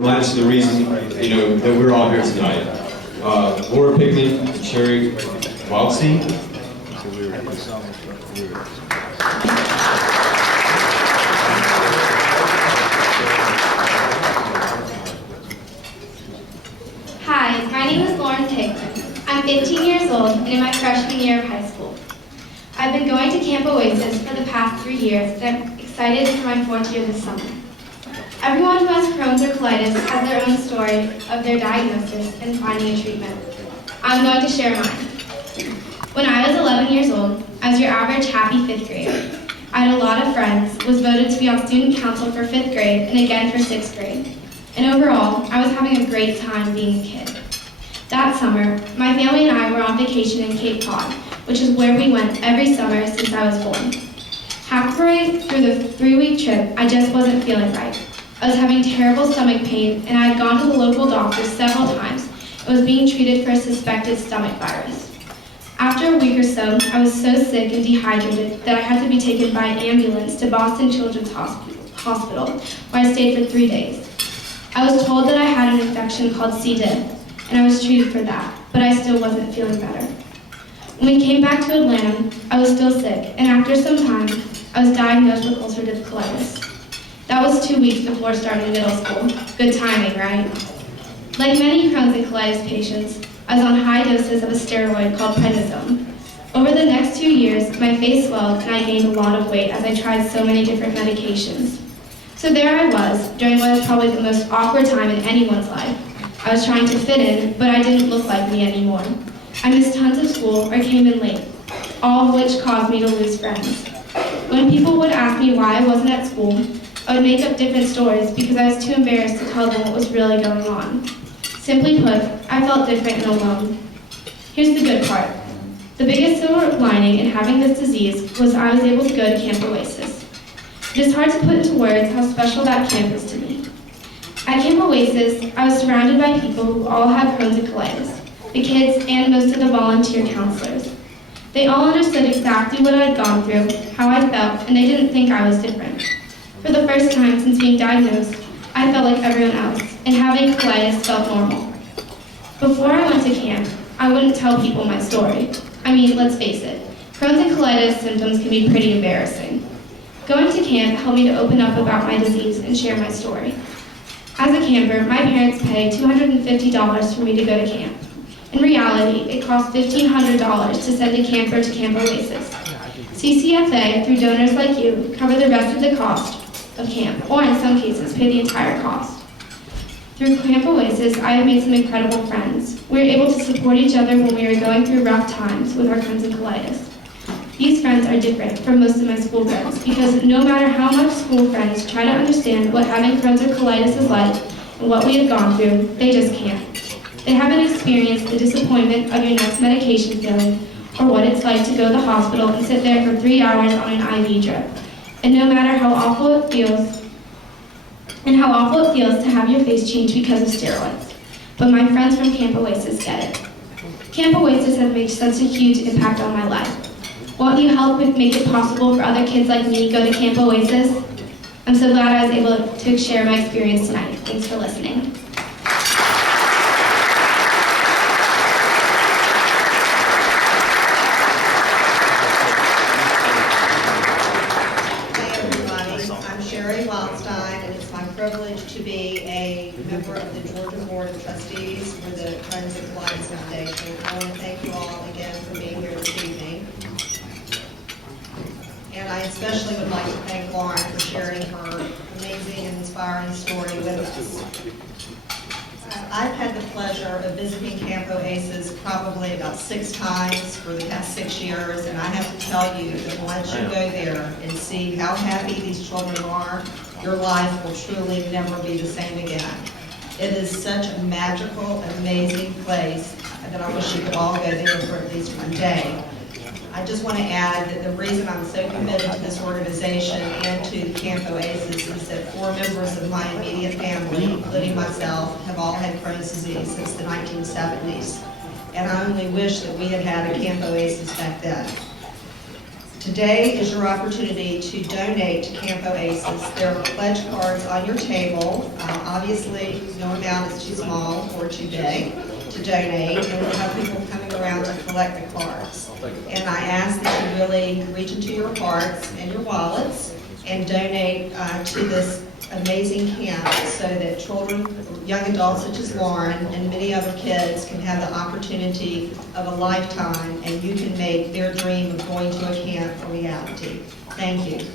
Remind us of the reason, that we're all here tonight. Laura Pigley and Sherry Wildstein. Hi, my name is Lauren Pigley. I'm 15 years old and in my freshman year of high school. I've been going to Camp Oasis for the past 3 years and I'm excited for my 4th year this summer. Everyone who has Crohn's or colitis has their own story of their diagnosis and finding a treatment. I'm going to share mine. When I was 11 years old, I was your average happy 5th grader. I had a lot of friends, was voted to be on student council for 5th grade and again for 6th grade. And overall, I was having a great time being a kid. That summer, my family and I were on vacation in Cape Cod, which is where we went every summer since I was born. Halfway through the 3-week trip, I just wasn't feeling right. I was having terrible stomach pain, and I had gone to the local doctor several times and was being treated for a suspected stomach virus. After a week or so, I was so sick and dehydrated that I had to be taken by ambulance to Boston Children's Hospital, where I stayed for 3 days. I was told that I had an infection called C. diff, and I was treated for that, but I still wasn't feeling better. When we came back to Atlanta, I was still sick, and after some time, I was diagnosed with ulcerative colitis. That was 2 weeks before starting middle school. Good timing, right? Like many Crohn's and colitis patients, I was on high doses of a steroid called prednisone. Over the next 2 years, my face swelled and I gained a lot of weight as I tried so many different medications. So there I was, during what was probably the most awkward time in anyone's life. I was trying to fit in, but I didn't look like me anymore. I missed tons of school or came in late, all of which caused me to lose friends. When people would ask me why I wasn't at school, I would make up different stories because I was too embarrassed to tell them what was really going on. Simply put, I felt different and alone. Here's the good part. The biggest silver lining in having this disease was I was able to go to Camp Oasis. It is hard to put into words how special that camp is to me. At Camp Oasis, I was surrounded by people who all had Crohn's and colitis, the kids and most of the volunteer counselors. They all understood exactly what I had gone through, how I felt, and they didn't think I was different. For the first time since being diagnosed, I felt like everyone else, and having colitis felt normal. Before I went to camp, I wouldn't tell people my story. I mean, let's face it, Crohn's and colitis symptoms can be pretty embarrassing. Going to camp helped me to open up about my disease and share my story. As a camper, my parents paid $250 for me to go to camp. In reality, it cost $1,500 to send a camper to Camp Oasis. CCFA, through donors like you, cover the rest of the cost of camp, or in some cases, pay the entire cost. Through Camp Oasis, I have made some incredible friends. We were able to support each other when we were going through rough times with our Crohn's and colitis. These friends are different from most of my school friends because no matter how much school friends try to understand what having Crohn's or colitis is like and what we have gone through, they just can't. They haven't experienced the disappointment of your next medication filling or what it's like to go to the hospital and sit there for 3 hours on an IV drip. And no matter how awful it feels, to have your face change because of steroids. But my friends from Camp Oasis get it. Camp Oasis has made such a huge impact on my life. Won't you help make it possible for other kids like me to go to Camp Oasis? I'm so glad I was able to share my experience tonight. Thanks for listening. Privilege to be a member of the Georgia Board of Trustees for the Crohn's and Colitis Foundation. I want to thank you all again for being here this evening. And I especially would like to thank Lauren for sharing her amazing and inspiring story with us. I've had the pleasure of visiting Camp Oasis probably about 6 times for the past 6 years, and I have to tell you that once you go there and see how happy these children are, your life will truly never be the same again. It is such a magical, amazing place that I wish you could all go there for at least one day. I just want to add that the reason I'm so committed to this organization and to Camp Oasis is that 4 members of my immediate family, including myself, have all had Crohn's disease since the 1970s. And I only wish that we had had a Camp Oasis back then. Today is your opportunity to donate to Camp Oasis. There are pledge cards on your table. Obviously, no amount is too small or too big to donate, and we'll have people coming around to collect the cards. And I ask that you really reach into your hearts and your wallets and donate to this amazing camp so that children, young adults such as Lauren and many other kids can have the opportunity of a lifetime, and you can make their dream of going to a camp a reality. Thank you.